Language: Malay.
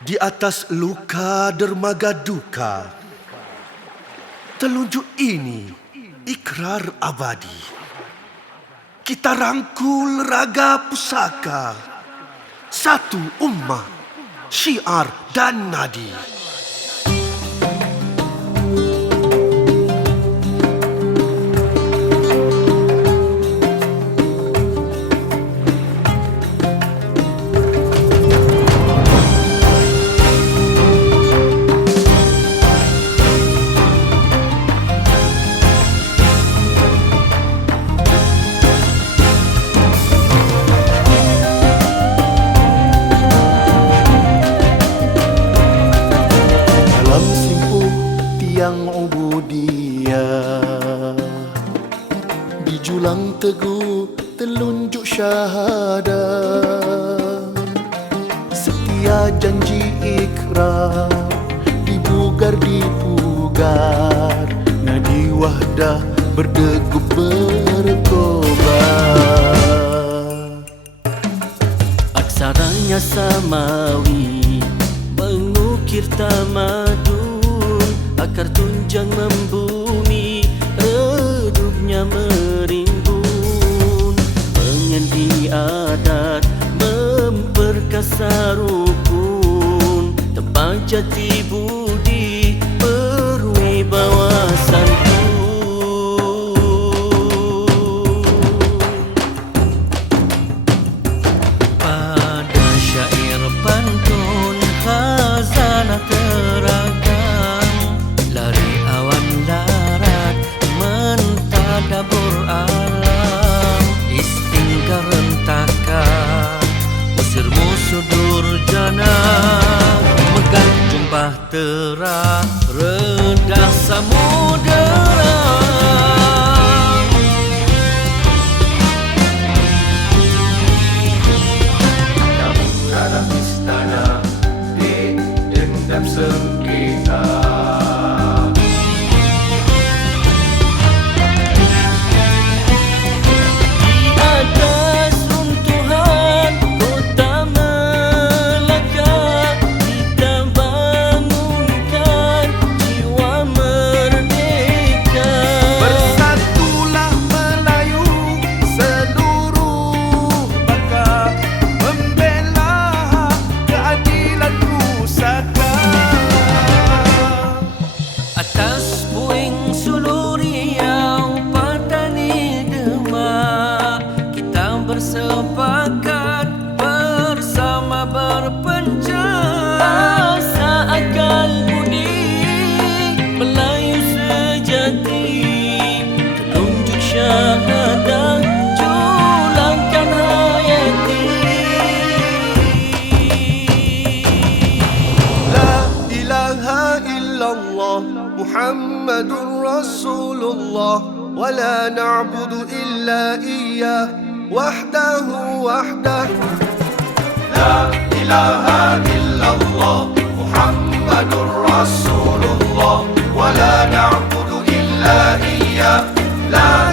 Di atas luka dermaga duka, telunjuk ini ikrar abadi. Kita rangkul raga pusaka, satu ummah, syiar dan nadi. Yang ubudiyah di julang teguh telunjuk syahadah, setia janji ikrar dipugar, nadi wahdah berdegup berkobar. Aksaranya samawi mengukir tamadun, akar tunjang membumi, redupnya merimbun, mengendi adat memperkasa rukun, tempat jati budi berwibawa santun. Pada syair pantun khazanah teragam, lari awan darat mentadabur alam, istingkar rentaka usir musuh durjana, megah jumpah terah redah samudera. Dalam istana di dendam sengketa, bersepakat bersama berpencah, seakal budi Melayu sejati, telunjuk syahadah julangkan hayati. La ilaha illallah Muhammadur Rasulullah, wa la na'budu illa iyyah wahdahu wahdah. La ilaha illallah Muhammadur Rasulullah, wa la na'budu illa iyyah, la